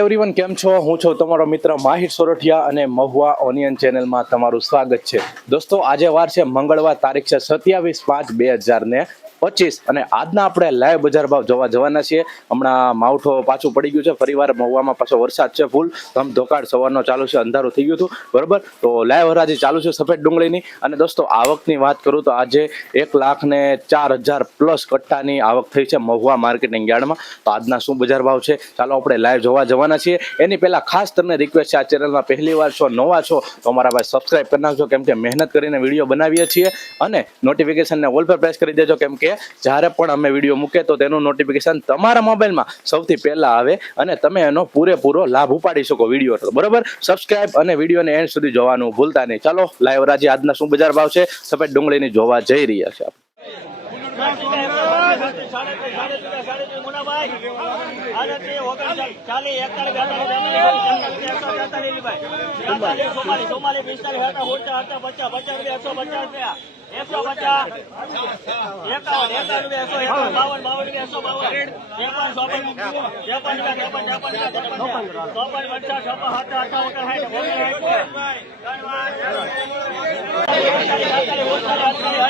Hi everyone કેમ છો? હું છું તમારો મિત્ર માહિર સોરઠિયા અને મહુવા ઓનિયન ચેનલમાં તમારું સ્વાગત છે. દોસ્તો, આજે વાર છે મંગળવાર, તારીખ છે સત્યાવીસ પાંચ બે હજાર ને પચીસ. અને આજના આપણે લાઈવ બજાર ભાવ જોવા જવાના છીએ. હમણાં માવઠો પાછું પડી ગયું છે. ફરીવાર મહુવામાં પાછો વરસાદ છે ફૂલ. ધમ ધોકાળ સવારનો ચાલુ છે, અંધારું થઈ ગયું હતું. બરોબર? તો લાઈવ હરાજી ચાલુ છે સફેદ ડુંગળીની. અને દોસ્તો, આવકની વાત કરું તો આજે એક લાખ ને ચાર હજાર પ્લસ કટ્ટાની આવક થઈ છે મહુવા માર્કેટિંગ યાર્ડમાં. તો આજના શું બજાર ભાવ છે? ચાલો આપણે લાઈવ જોવા જવાના છીએ. એની પહેલાં ખાસ તમને રિક્વેસ્ટ છે, આ ચેનલમાં પહેલી વાર છો, નવા છો, તો અમારા ભાઈ સબસ્ક્રાઇબ કરી નાખજો, કેમ કે મહેનત કરીને વીડિયો બનાવીએ છીએ. અને નોટિફિકેશનને ઓલ પર પ્રેસ કરી દેજો, કેમ કે જ્યારે પણ અમે વીડિયો મૂકે તો તેનું નોટિફિકેશન તમારા મોબાઈલમાં સૌથી પહેલાં આવે અને તમે એનો પૂરેપૂરો લાભ ઉપાડી શકો વીડિયો બરોબર? સબસ્ક્રાઇબ અને વિડીયોને એન્ડ સુધી જોવાનું ભૂલતા નહીં. ચાલો લાઈવ રાજી આજના શું બજાર ભાવ છે? સફેદ ડુંગળીની જોવા જઈ રહ્યા છે એકસો પચાસ એકાવન એકાવન એકસો એકાવન બાવન બાવન એકસો બાવન ત્રેપન ચોપન ત્રેપન ત્રેપન ત્રેપન ચોપન પચાસ છપ્પન સાત અઠાવન સાઠ ઓગણ સાઠ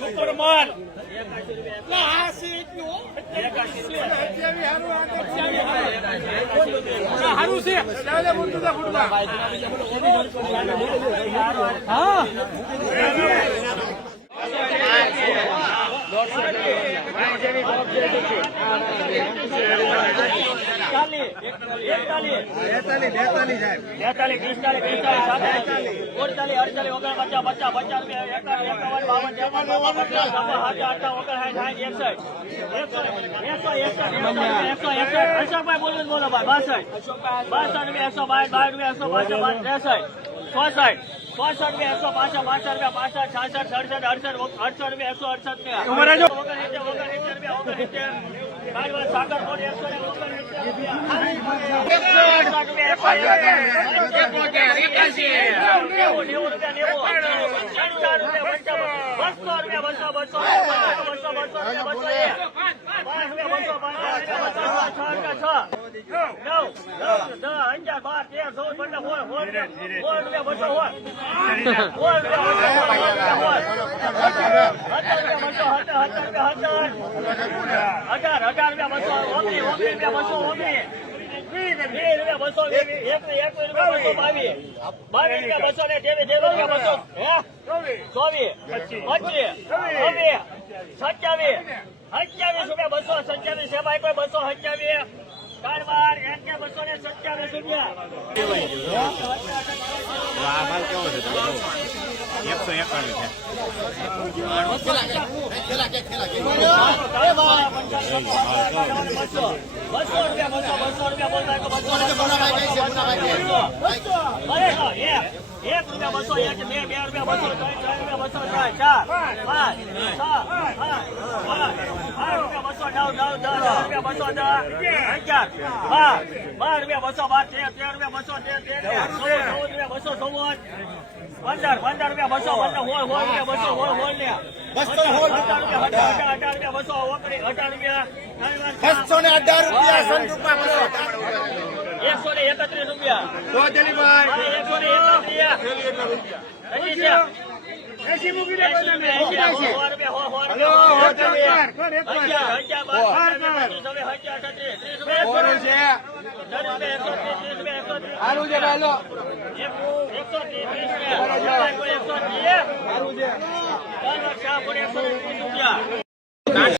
સુપરમાન હારું છે હા બોલો ભાઈ બાસઠ બાસઠ એકસો બાય બાય એકસો બાસઠ ત્રેસઠ ચોસઠ પાસઠ રૂપિયા એકસો પાસઠ પાસઠ રૂપિયા છાસઠ સડસઠ અડસઠ અડસઠ રૂપિયા એકસો અડસઠ રૂપિયા બસો રૂપિયા બસો બસો એક રૂપિયા બસો બાવીસ બાવીસ રૂપિયા બસો રૂપિયા બસો હે ચોવીસ સત્યાવીસ સત્યાવીસ રૂપિયા બસો, સત્યાવીસ એમાં એક બસો સત્યાવીસ. ચાર એક બસો અરે હા, એક રૂપિયા બસો એક બે રૂપિયા બસો રૂપિયા બસો ત્રણ છ રૂપિયા નવ નવ દસ રૂપિયા બસો દસ. અગિયાર. બાર બાર રૂપિયા બસો બાર તેર તેર રૂપિયા બસો તેર તેર ચૌદ ચૌદ રૂપિયા બસો ચૌદ. પંદર પંદર રૂપિયા બસો પંદર હોળ હોળ રૂપિયા બસો હોળ હોળ ને અઢાર રૂપિયા. અઢાર રૂપિયા બસો ઓગણીસ અઢાર રૂપિયા. બસો ને અઢાર રૂપિયા સંદુપા બસો એકસો ને એકત્રીસ રૂપિયા. એકસો ને એકત્રીસ. હજી એસી મૂકી દે રૂપિયા, કોનું છે. ત્રીસ. હારું છે